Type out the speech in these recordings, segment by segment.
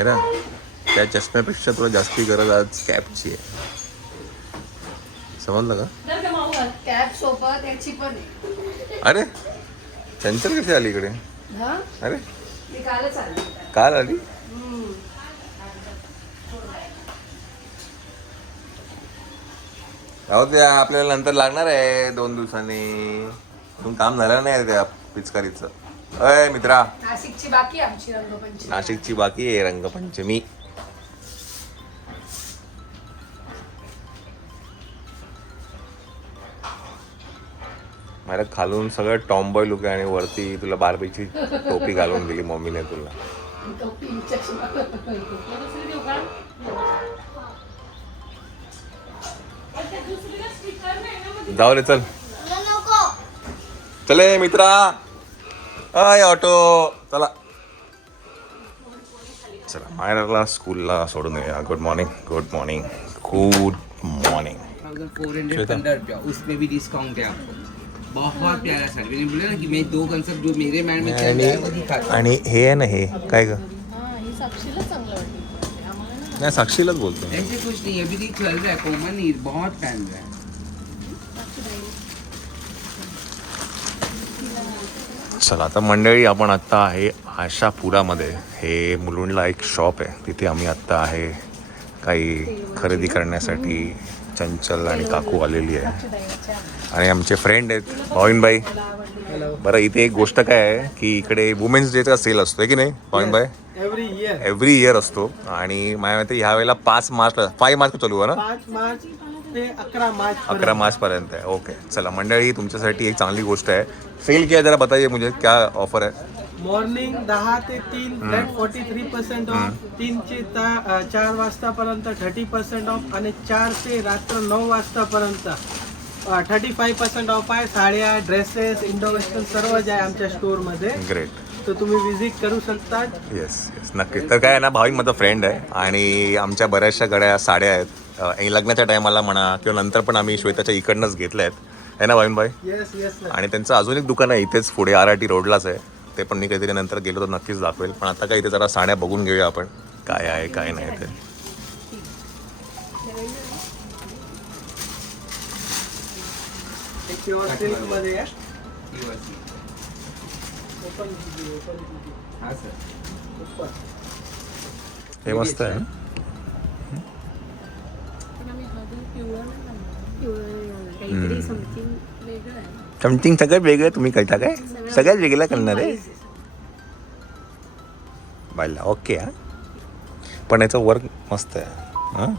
मायरा, त्या चष्म्यापेक्षा तुला जास्ती गरज आज कॅपची आहे, समजलं का? कॅप सोबत याची पण आहे. अरे चंचल कशी आली इकडे? अरे मी कालच आली. काल आली? अहो ते आपल्याला नंतर लागणार आहे 2 दिवसांनी. तुम काम झालं नाही त्या पिचकारीचं. अय मित्रा, नाशिकची बाकी आमची रंगपंचमी. नाशिकची बाकी आहे रंगपंचमी. मला खालून सगळं टॉमबॉय लुक आहे आणि वरती तुला बार्बीची टोपी घालून दिली मम्मीने तुला. जाऊ रे, चल चले मित्रा. अय ऑटो, चला चला मायराला स्कूलला सोडून येऊया. Good morning, good morning, good morning. 1415 रुपया, उसमें भी डिस्काउंट है आपको. बहुत प्यारा सर. मैंने बोला ना कि मैं 2 कंसेप्ट जो मेरे माइंड में चल रहा है वो दिखाता. आणि हे आहे ना, हे काय ग? ही साक्षीला चांगलं वाटतं. नाही, साक्षीलाच बोलतो. ऐसे कुछ नहीं, अभी भी चल रहा है कॉमन नहीं, बहुत पहन रहा है. चला आता मंडळी, आपण आत्ता आहे आशापुरामध्ये. हे मुलुंडला एक शॉप आहे, तिथे आम्ही आत्ता आहे काही खरेदी करण्यासाठी. चंचल आणि काकू आलेली आहे आणि आमचे फ्रेंड आहेत भाविनबाई. बरं, इथे एक गोष्ट काय आहे की इकडे वुमेन्स डेचा सेल असतो की नाही भाविनबाई? एव्हरी इयर असतो. आणि माझ्या माहिती ह्या वेळेला 5 मार्च चालू आहे ना? 5 मार्च ते 11 मार्च पर्यंत आहे. ओके, चला मंडळी, तुमच्यासाठी एक चांगली गोष्ट आहे. सेल क्या जरा बताइए मुझे, क्या ऑफर है? मॉर्निंग 10 ते 3 फ्लॅट 43% ऑफ. 3 ते 4 वाजतापर्यंत 30% ऑफ आणि 4 ते रात्र 9 वाजतापर्यंत 35% ऑफ आहे. साड्या, ड्रेसेस, इंडो वेस्टर्न सर्व जे आहे आमच्या स्टोअरमध्ये. ग्रेट. तर तुम्ही विजिट करू शकता. येस येस, नक्कीच. तर काय आहे ना, भाविक माझा फ्रेंड आहे आणि आमच्या बऱ्याचशा गड्या साड्या आहेत. लग्नाच्या टायमाला म्हणा किंवा नंतर पण आम्ही श्वेताच्या इकडनंच घेतल्या आहेत, आहे ना भाविनबाई? Yes yes. आणि त्यांचं अजून एक दुकान आहे इथेच पुढे, RRT रोडलाच आहे. ते पण मी काहीतरी नंतर गेलो तर नक्कीच दाखवेल. पण आता काय, इथे जरा साड्या बघून घेऊया आपण, काय आहे काय नाही ते. प्युअर सिल्क मध्ये आहे. हाँ सर. हे मस्त आहे. समथिंग सगळ्यात वेगळं तुम्ही करता काय? सगळ्यात वेगळं करणार आहे बायला. ओके. हा, पण याचं वर्क मस्त आहे. हां,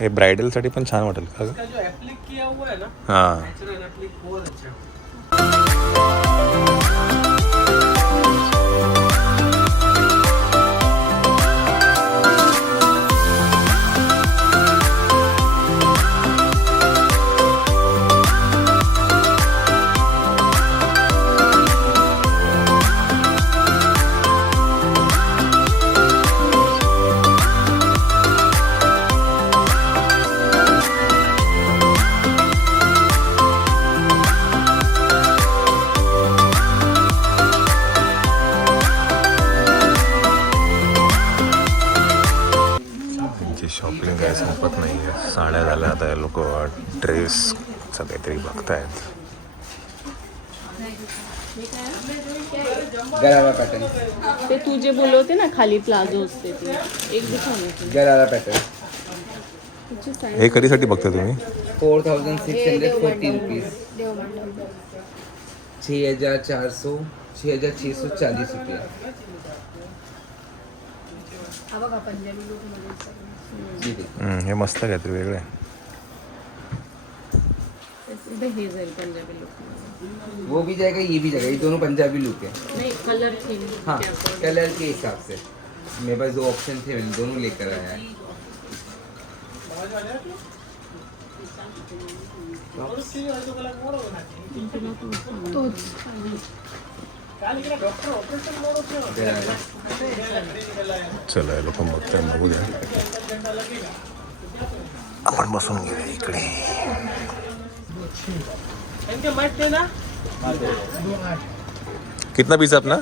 हे ब्रायडलसाठी पण छान वाटेल का? इसका जो एप्लिक किया हुआ है ना, हां, नेचुरल एप्लिक बहुत अच्छा है. शॉपिंग काय संपत नाही आहे. साड्या झाल्या, आता लोक ड्रेसचं काहीतरी बघतायत. गरारा पैटर्न. ते तू जे बोलवते ना खाली प्लाझो असते ती एक दिवस. गरारा पैटर्न. हे कधीसाठी बघता तुम्ही? 4640 रुपीज. 6400, 6640 रुपया. हा बघा पंजाबी लुक मध्ये. हे मस्त काहीतरी वेगळं आहे. हे जाईल पंजाबी लुक. वो भी जाएगा, ये भी जाएगा, ये दोनों पंजाबी लुक है. नाही कलर थीम. हाँ, कलर के हिसाब से मेरे पास 2 ऑप्शन थे, मैंने दोनों लेकर आया है. चला लोक बघताय, बघू द्या. आपण बसून घेऊया इकडे. इनके मत देना. कितना पीस है अपना?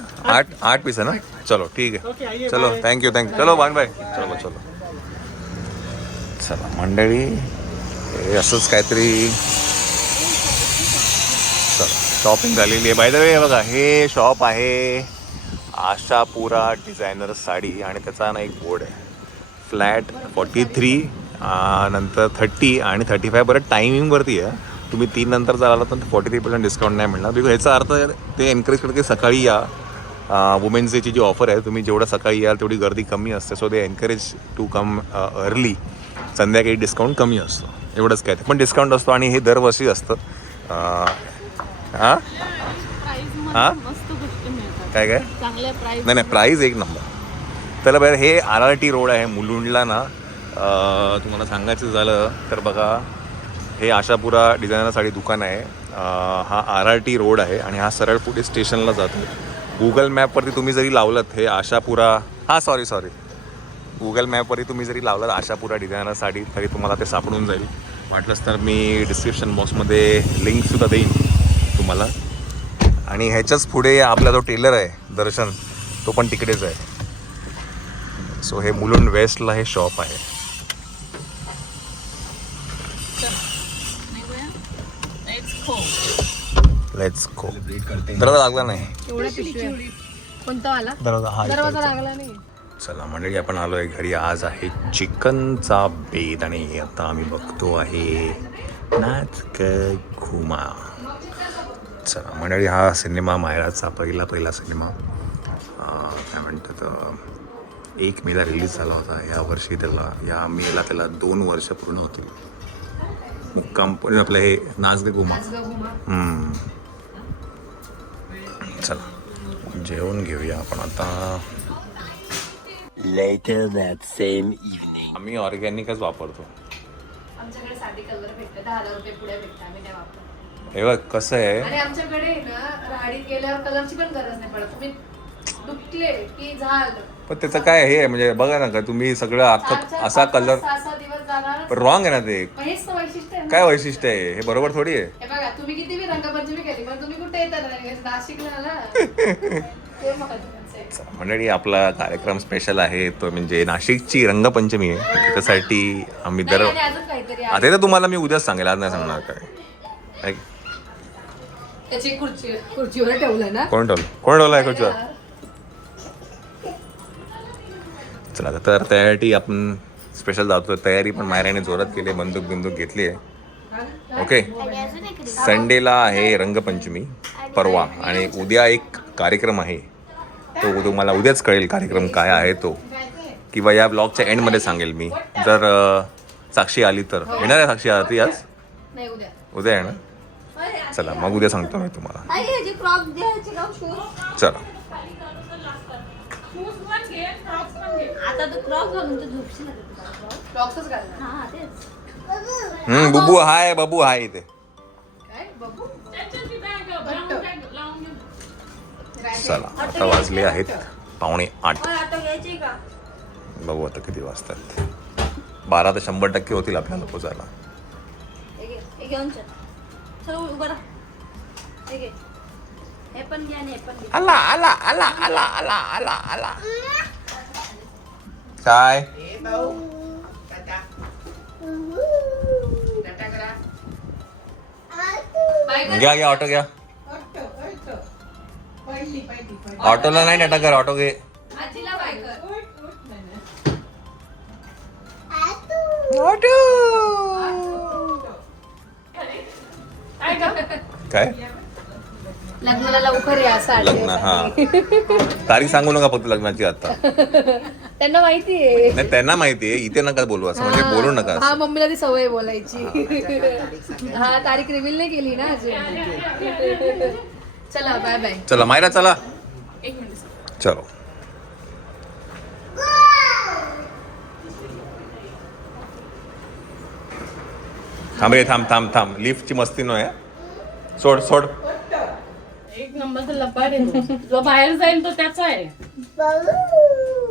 8 पीस है ना? चलो ठीक ओके, है, आइए, चलो बाय. थँक्यू चलो बाय चलो चलो. चला मंडळी, हे असंच काहीतरी शॉपिंग झालेली आहे. बाय द वे बघा, हे शॉप आहे आशापुरा डिझायनर साडी आणि त्याचा ना एक बोर्ड आहे फ्लॅट 43 नंतर 30 आणि 35. बरं टायमिंगवरती आहे. तुम्ही 3 नंतर जर आला तर 43% डिस्काउंट नाही मिळणार. बिकॉज याचा अर्थ ते एनकरेज करते की सकाळी या. वुमेन्स डेची जी ऑफर आहे, तुम्ही जेवढं सकाळी याल तेवढी गर्दी कमी असते. So they encourage to come early. संध्याकाळी डिस्काउंट कमी असतो, एवढंच काय ते. पण डिस्काउंट असतो आणि हे दरवर्षी असतं. हां हां मस्त गोष्टी मिळतात, काय चांगल्या प्राइस. नाही प्राईज एक नंबर. त्याला बरं, हे RRT रोड आहे मुलुंडला ना. तुम्हाला सांगायचं झालं तर बघा, हे आशापुरा डिझायनर साडी दुकान आहे. हा RRT रोड आहे आणि हा सरळ पुढे स्टेशनला जातो. गुगल मॅपवरती तुम्ही जरी लावलं हे आशापुरा सॉरी गुगल मॅपवरती तुम्ही जरी लावलं आशापुरा डिझायनर साडी तरी तुम्हाला ते सापडून जाईल. वाटलंच तर मी डिस्क्रिप्शन बॉक्समध्ये लिंकसुद्धा देईन तुम्हाला. आणि ह्याच्याच पुढे आपला जो टेलर आहे दर्शन, तो पण तिकडेच आहे. सो हे मुलुंड वेस्टला हे शॉप आहे. Let's go. दरवाजा लागला नाही. एवढ्या पिशव्या. कोणता आला? दरवाजा दरवाजा लागला नाही. चला मंडळी, आपण आलो आहे घरी. आज आहे चिकनचा बेत आणि आता आम्ही बघतो आहे नाच ग घुमा. चला मंडळी, हा सिनेमा मायराचा पहिला सिनेमा काय म्हणतात 1 मेला रिलीज झाला होता. यावर्षी या मेला त्याला 2 वर्ष पूर्ण होतील. मुक्काम आपलं हे नाच ग घुमा. चला जेवण घेऊया आपण आता. Later that same evening. आम्ही ऑर्गॅनिकच वापरतो. आमच्याकडे साधी कलर भेटते, 10,000 रुपये पुढे भेटते, आम्ही नाही वापरतो. हे बघ कसं आहे. आणि आमच्याकडे ना राहाडीत गेल्यावर कलरची पण गरज नाही पडत. तुम्ही दुखले की झालं. पण त्याचं काय हे आहे, म्हणजे बघा ना का तुम्ही सगळं अख्खं असा कलर 6 दिवस जाणार. रॉंग आहे ना ते. हेच तर वैशिष्ट्य आहे ना. काय वैशिष्ट्य आहे हे? बरोबर थोडी आहे. हे बघा, तुम्ही किती बी रंगपंचमी केली पण तुम्ही कुठे येतात? नाशिकला ना. ते मग मंडळी, आपला कार्यक्रम स्पेशल आहे तो म्हणजे नाशिकची रंगपंचमी आहे. त्याच्यासाठी आम्ही नाही, आणि अजून काहीतरी आहे. आता तर तुम्हाला मी उद्याच सांगेल, आज नाही सांगणार काय. त्याची खुर्चीवर ठेवलं ना. कोण ठेवलं आहे खुर्चीवर? चला तर त्यासाठी आपण स्पेशल जातो. तयारी पण मायराने जोरात केली, बंदूक घेतली आहे. ओके, संडेला आहे रंगपंचमी परवा आणि उद्या एक कार्यक्रम आहे. तो तुम्हाला उद्याच कळेल कार्यक्रम काय आहे तो, किंवा या ब्लॉगच्या एंडमध्ये सांगेल मी. जर साक्षी आली तर. येणार आहे साक्षी आली आज? नाही, उद्या आहे ना. चला मग उद्या सांगतो मी तुम्हाला. चला आता तू क्रॉप घालून तू झोपशील ना. Boxच घालणार. हा तेच. बबू हाय इथे. काय बघू. चला आता वाजले आहेत 7:45. ऑटो घ्यायची का? बघू आता किती वाजतात. 12 तर 100% होतील आपल्याला पोचायला. हे घेऊन चल. चल उभं राहा. हे घे. हे पण घ्या आणि हे पण घ्या. आला काय घ्या ऑटो घ्या. ऑटोला नाही टाटा कर, ऑटो घे. आजीला बाय कर. काय लग्नाला लवकर या असं आलं. लग्न? हा तारीख सांगू नका फक्त लग्नाची आता. त्यांना माहिती आहे. नाही त्यांना माहिती आहे, इथे नका बोलू असं, म्हणजे बोलू नका हा असं. मम्मीला ती सवय बोलायची. हा तारीख रिव्हील नाही केली ना अजून. चला बाय बाय. चला मायरा चला. चलो थांब रे, थांब. लिफ्टची मस्ती नाही. सोड. एक नंबरचा लबाड आहे तो. जो बाहेर जाईल तो त्याचा आहे.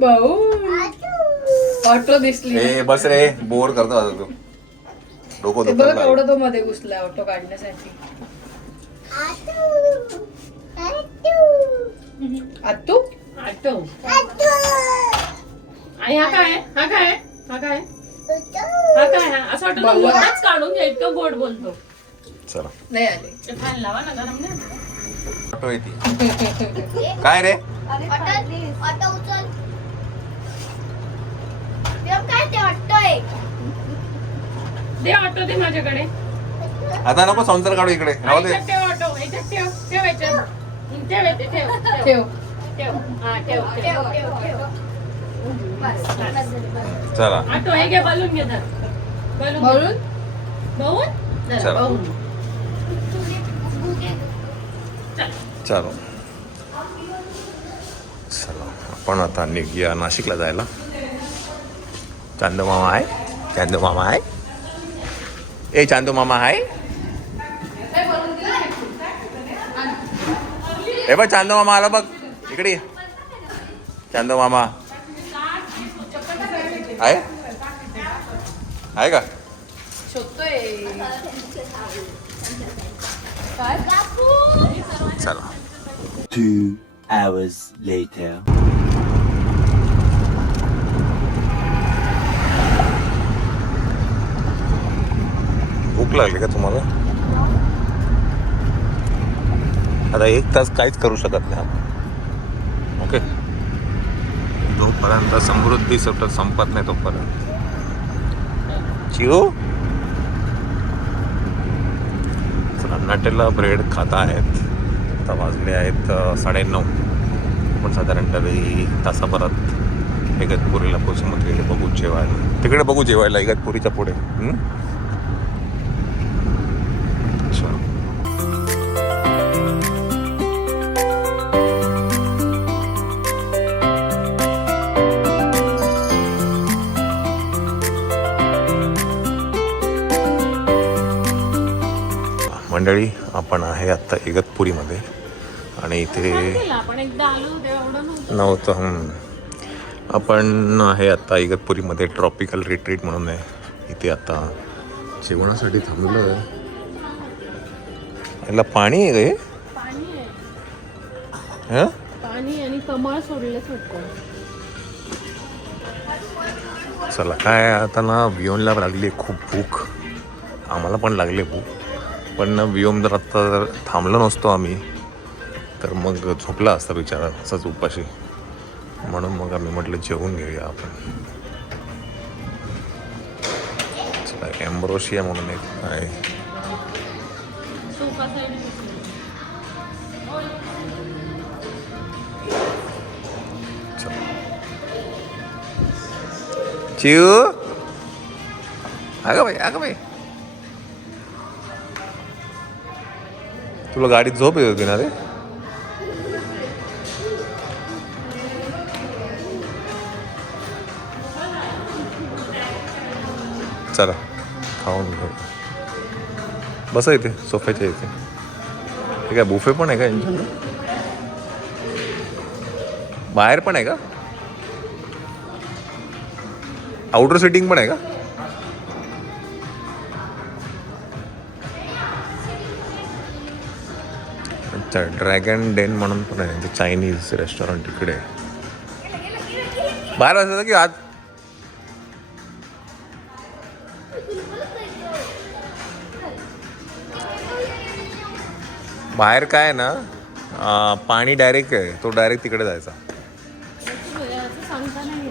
भाऊ ऑटो दिसली. ए बस रे, बोर करतो आता तू. डोकं बघ दुखत एवढं तो मध्ये घुसला ऑटो काढण्यासाठी. आतू आटो आणि हा काय हा काय हा काय हा काय हा असं वाटतं ना मोठाच काढून घ्या इतकं गोड बोलतो चला नाही आले ते फॅन लावा ना गरम नाही ऑटो येते काय रे आता उचल काय ते वाटतंय दे ऑटो दे माझ्याकडे आता नको संसार काढू इकडे राहू दे याच्यात ठेव ऑटो याच्यात ठेव ठेव याच्यात ठेव येते ठेव ठेव ठेव ठेव हा ठेव ठेव चला ऑटो हे घे बलून घे धर बलून म्हणून बलून धर चला. बलून चलो चला आपण आता निघूया नाशिकला जायला. चांदू मामा आहे चांदू मामा आहे ए चांदू मामा आहे ए बघ चांदू मामा आला बघ इकडे ये. चांदू मामा आहे आहे का शोधतोय काय चला 2 hours later. भूक लागली का तुम्हाला? आता 1 तास काहीच करू शकत नाही आपण. ओके जोपर्यंत समृद्धी संपत नाही तोपर्यंत चिऊ चला नटेला ब्रेड खाता आहेत. आता वाजले आहेत 9:30. पण साधारण तरी तासाभरात इगतपुरीला पोचू. मग तिकडे बघू जेवायला तिकडे बघू जेवायला इगतपुरीच्या पुढे. अच्छा मंडळी आपण आहे आत्ता इगतपुरीमध्ये आणि इथे आपण एकदा आलो तेव्हा एवढं नव्हतं. आपण आहे आत्ता इगतपुरीमध्ये ट्रॉपिकल रिट्रीट म्हणून आहे. इथे आता जेवणासाठी थांबलो आहे. याला पाणी आहे रे पाणी आहे हं? पाणी आणि कमळ सोडलेच होतं. चला काय आता ना वियोनला लागली आहे खूप भूक. आम्हाला पण लागली भूक. पण ना वियोम जर आत्ता जर थांबलो नसतो आम्ही तर मग झोपला असता बिचारा असाच उपाशी. म्हणून मग आम्ही म्हटलं जेवून घेऊया आपण. चला एम्ब्रोशिया म्हणून एक आहे. सोफा साईड चिऊ अगं बाई तुला गाडीत झोप येत होती ना रे. चला खाऊन घेऊ. बसा इथे सोफ्याच्या इथे. हे काय बुफे पण आहे का यांच्याकडे? बाहेर पण आहे का? आउटर सिटिंग पण आहे का? अच्छा ड्रॅगन डेन म्हणून पण आहे. चायनीज रेस्टॉरंट इकडे. बाहेर असायचं की आज बाहेर काय आहे ना पाणी डायरेक्ट आहे. तो डायरेक्ट तिकडे जायचा. सांगता नाही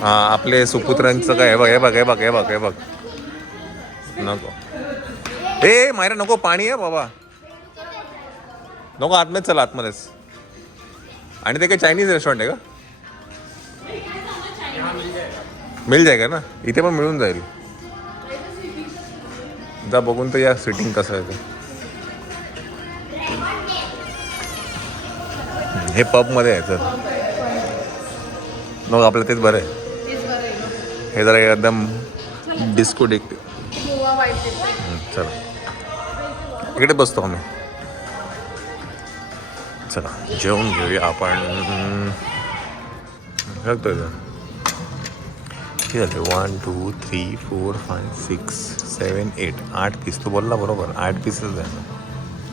हा आपले सुपुत्रांचं काय हे बघ नको. ए मायरा नको पाणी आहे बाबा नको. आतमध्ये चला आतमध्येच. आणि ते काय चायनीज रेस्टॉरंट आहे का? मिल जाय का ना इथे पण मिळून जाईल. जा बघून तर या सिटिंग कसं आहे ते. हे पबमध्ये आहे तर मग आपलं तेच बरं आहे. हे जरा एकदम डिस्को डेक. चला इकडे बसतो आम्ही. चला जेवून घेऊया आपण. बघतोय का किती झाले 1 2 3 4 5 6 7 8 8 पीस. तो बोलला बरोबर 8 पीसेस आहे ना.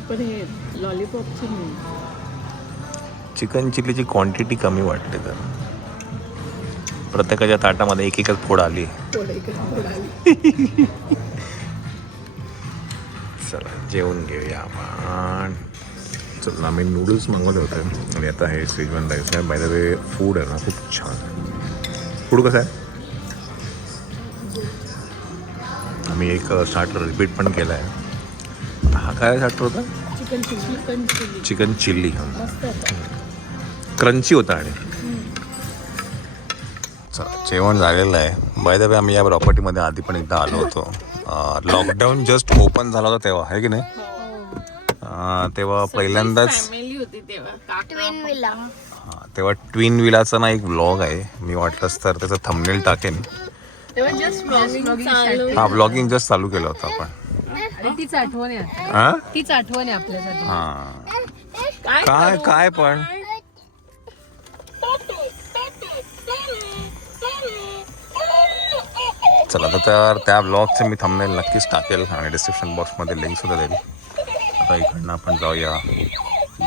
पण हे लॉलीपॉपची चिकन चिल्लीची क्वांटिटी कमी वाटते तर प्रत्येकाच्या ताटामध्ये एक एकच फोड आली. चला जेवून घेऊया आपण. चल आम्ही नूडल्स मागवले होते आणि आता हे शेजवान राईस आहे. बाय द वे फूड आहे ना खूप छान आहे. फूड कसं आहे? आम्ही एक स्टार्टर रिपीट पण केला आहे. हा काय स्टार्टर होता? Chicken chilli. क्रंची होता आणि चला जेवण झालेलं आहे. बाय द वे आम्ही या प्रॉपर्टीमध्ये आधी पण एकदा आलो होतो. लॉकडाऊन जस्ट ओपन झाला होता तेव्हा आहे की नाही? तेव्हा पहिल्यांदाच फॅमिली होती तेव्हा. तेव्हा ट्विन विलाचा ना एक व्लॉग आहे. मी वाटलंच तर त्याचं थंबनेल टाकेन. तेव्हा जस्ट चालू. हा व्लॉगिंग जस्ट चालू केलं होतं आपण. आणि तीच आठवण आहे. हा तीच आठवण आहे आपल्यासाठी. हा काय काय पण चला तर त्या ब्लॉगचे मी थंबनेल नक्कीच टाकेल आणि डिस्क्रिप्शन बॉक्समध्ये लिंक सुद्धा देईल. आता इकडनं आपण जाऊया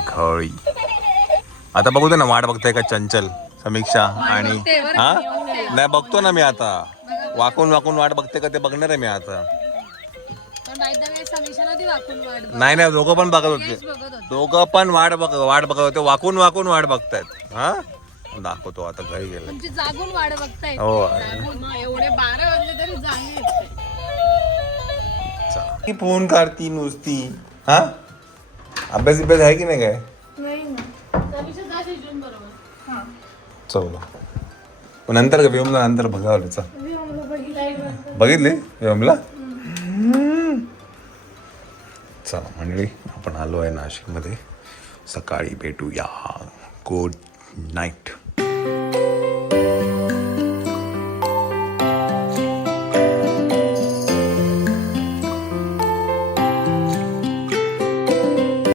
घरी. आता बघू दे ना वाट बघताय का चंचल, समीक्षा आणि हा नाही बघतो ना मी आता. वाकून वाकून वाट बघते का ते बघणार आहे मी आता. नाही नाही दोघं पण बघत होते. दोघं पण वाट बघत होते. वाकून वाकून वाट बघतायत. हा दाखवतो आता घरी गेलं. जागून वाट बघताय. हो एवढे 12 वाजले तरी जागे. चला फोन काढती नुसती. हा अभ्यास बिभ्यास आहे की नाही काय? चला नंतर का व्योमला नंतर बघावं. बघितले व्योमला. चला मंडळी आपण आलो आहे नाशिकमध्ये. सकाळी भेटूया. Good night.